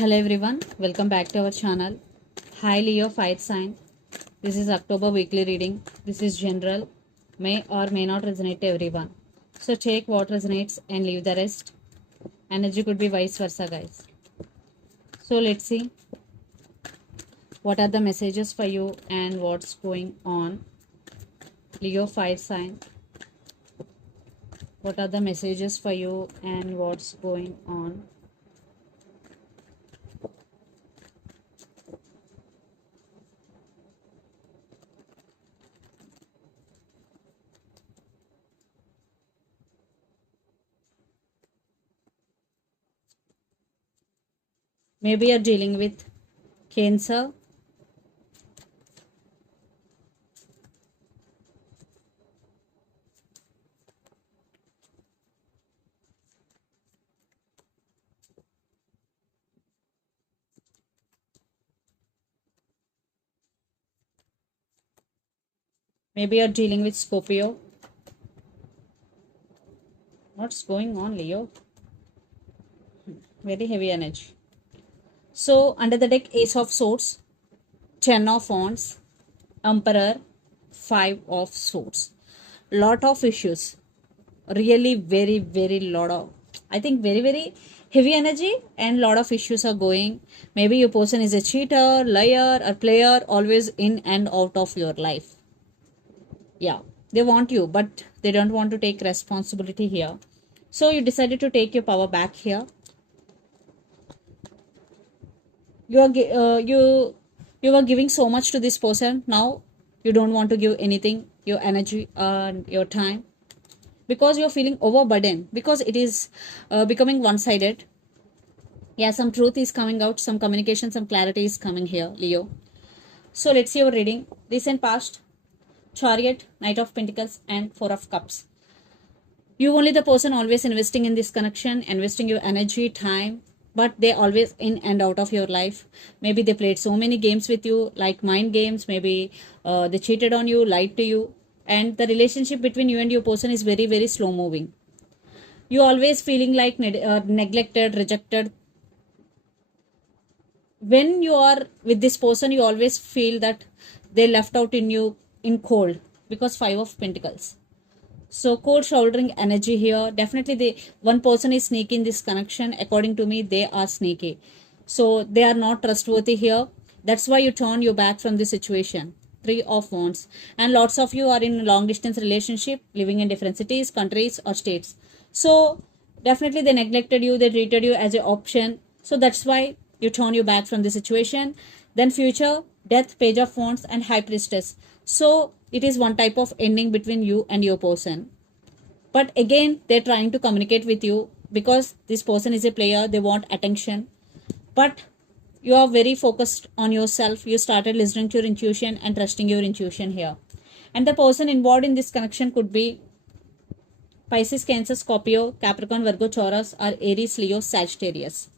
Hello everyone, welcome back to our channel. Hi Leo Fire Sign. This is October weekly reading. This is general, may or may not resonate to everyone. So take what resonates and leave the rest. Energy could be vice versa, guys. So let's see what are the messages for you and what's going on. Leo Fire Sign. What are the messages for you and what's going on? Maybe you're dealing with Cancer. Maybe you're dealing with Scorpio. What's going on, Leo? Very heavy energy. So, under the deck, Ace of Swords, 10 of Wands, Emperor, 5 of Swords. Lot of issues. Really very lot of, I think very heavy energy and lot of issues are going. Maybe your person is a cheater, liar or player, always in and out of your life. Yeah, they want you, but they don't want to take responsibility here. So you decided to take your power back here. You are giving so much to this person. Now you don't want to give anything, your energy and your time, because you're feeling overburdened, because it is becoming one-sided. Yeah, some truth is coming out, some communication, some clarity is coming here, Leo. So let's see your reading. Recent past, Chariot, Knight of Pentacles and Four of Cups. You only the person always investing in this connection, investing your energy, time, but they always in and out of your life. Maybe they played so many games with you, like mind games. Maybe they cheated on you, lied to you, and the relationship between you and your person is very slow moving. You always feeling like neglected, rejected. When you are with this person, you always feel that they left out in you in cold, because Five of Pentacles. So cold shouldering energy here. Definitely one person is sneaky in this connection. According to me, they are sneaky. So they are not trustworthy here. That's why you turn your back from this situation. Three of Wands. And lots of you are in a long distance relationship, living in different cities, countries or states. So definitely they neglected you. They treated you as an option. So that's why you turn your back from the situation. Then future, Death, Page of Wands and High Priestess. So it is one type of ending between you and your person. But again, they're trying to communicate with you, because this person is a player. They want attention. But you are very focused on yourself. You started listening to your intuition and trusting your intuition here. And the person involved in this connection could be Pisces, Cancer, Scorpio, Capricorn, Virgo, Taurus or Aries, Leo, Sagittarius.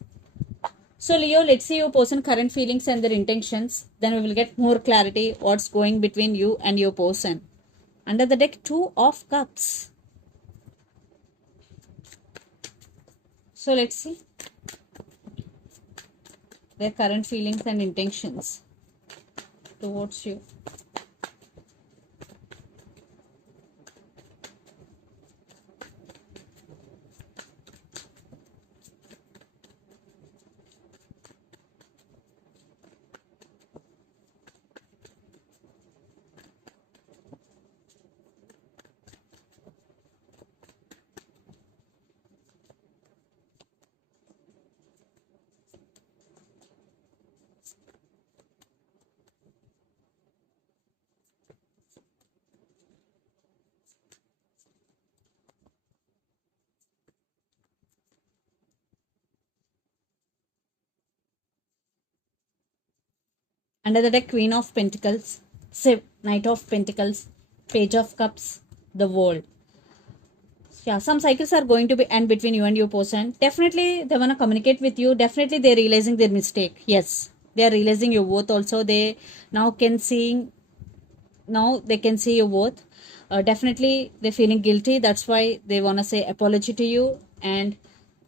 So Leo, let's see your person current feelings and their intentions. Then we will get more clarity what's going between you and your person. Under the deck, Two of Cups. So let's see their current feelings and intentions towards you. Under the deck, Queen of Pentacles, Knight of Pentacles, Page of Cups, the World. Yeah, some cycles are going to be end between you and your person. Definitely they want to communicate with you. Definitely they're realizing their mistake. Yes, they are realizing your worth also. They now can see your worth. Definitely they're feeling guilty. That's why they want to say apology to you, and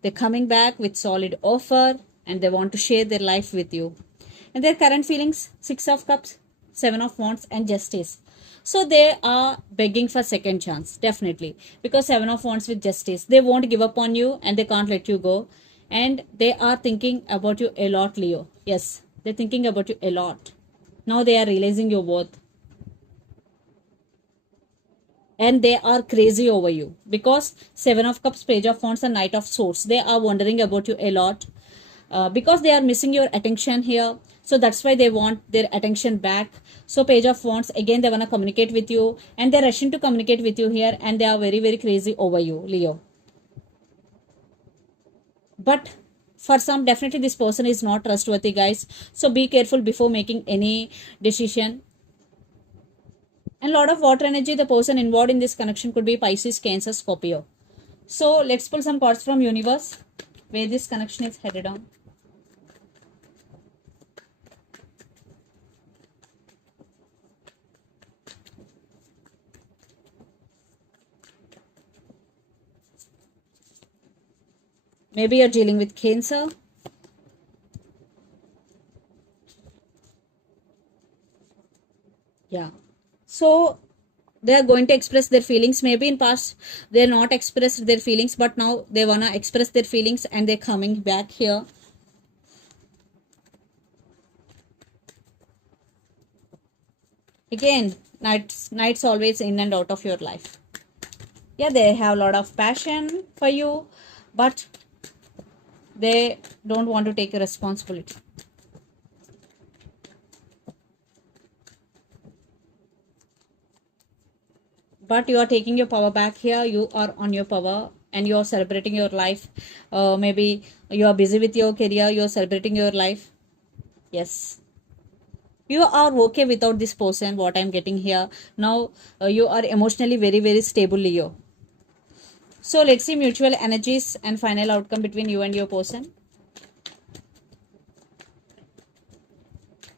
they're coming back with solid offer. and they want to share their life with you. And their current feelings, Six of Cups, Seven of Wands, and Justice. So they are begging for second chance, definitely, because Seven of Wands with Justice, they won't give up on you and they can't let you go, and they are thinking about you a lot, Leo. Yes, they're thinking about you a lot. Now they are realizing your worth, and they are crazy over you because Seven of Cups, Page of Wands, and Knight of Swords, they are wondering about you a lot, because they are missing your attention here, so that's why they want their attention back. So Page of Wands, again, they want to communicate with you and they're rushing to communicate with you here, and they are very, very crazy over you, Leo. But for some, definitely this person is not trustworthy, guys, so be careful before making any decision. And lot of water energy, the person involved in this connection could be Pisces, Cancer, Scorpio. So let's pull some cards from universe where this connection is headed on. Maybe you're dealing with Cancer. Yeah. So they are going to express their feelings. Maybe in past they're not expressed their feelings, but now they wanna express their feelings and they're coming back here. Again, nights always in and out of your life. Yeah, they have a lot of passion for you, but they don't want to take a responsibility. But you are taking your power back here. You are on your power and you are celebrating your life. Maybe you are busy with your career, you are celebrating your life. Yes, you are okay without this person, what I'm getting here now. You are emotionally very, very stable, Leo. So let's see mutual energies and final outcome between you and your person.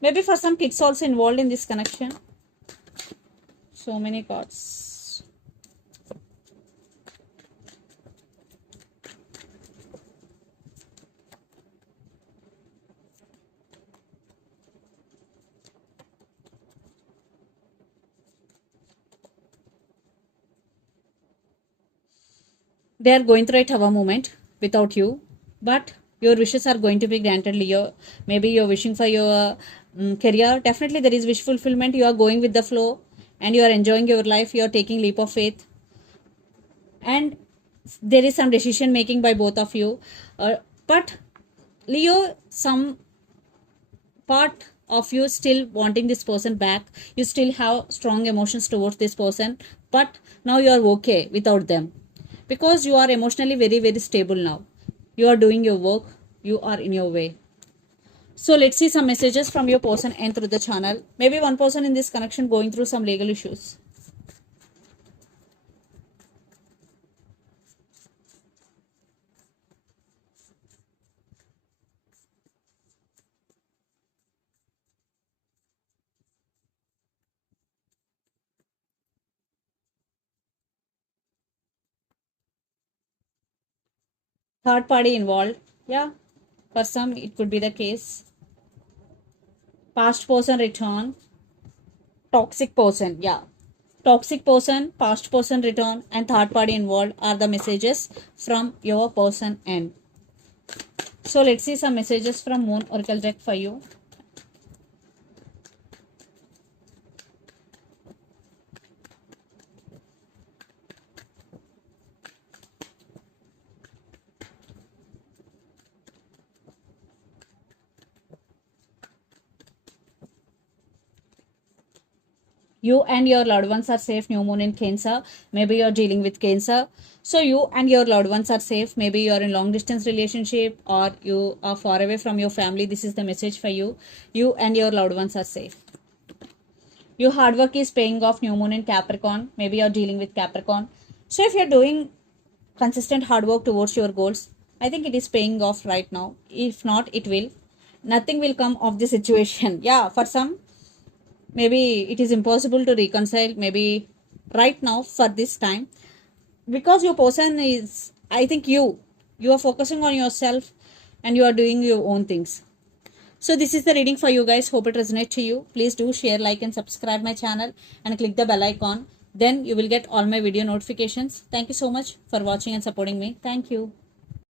Maybe for some kids also involved in this connection. So many cards. They are going through a tough moment without you, but your wishes are going to be granted, Leo. Maybe you're wishing for your career. Definitely there is wish fulfillment. You are going with the flow and you are enjoying your life. You are taking leap of faith, and there is some decision making by both of you. But Leo, some part of you still wanting this person back. You still have strong emotions towards this person, but now you are okay without them because you are emotionally very, very stable now. You are doing your work, you are in your way. So let's see some messages from your person and through the channel. Maybe one person in this connection going through some legal issues. Third party involved. Yeah, for some it could be the case. Past person return. Toxic person. Yeah, toxic person, past person return, and third party involved are the messages from your person end. So let's see some messages from Moon Oracle deck for you. You and your loved ones are safe. New moon in Cancer. Maybe you're dealing with Cancer. So you and your loved ones are safe. Maybe you're in long distance relationship or you are far away from your family. This is the message for you. You and your loved ones are safe. Your hard work is paying off. New moon in Capricorn. Maybe you're dealing with Capricorn. So if you're doing consistent hard work towards your goals, I think it is paying off right now. If not, it will. Nothing will come of the situation. Yeah, for some, maybe it is impossible to reconcile, maybe right now for this time, because your person is, I think you are focusing on yourself. and you are doing your own things. So this is the reading for you guys. Hope it resonates to you. Please do share, like and subscribe my channel and click the bell icon. Then you will get all my video notifications. Thank you so much for watching and supporting me. Thank you.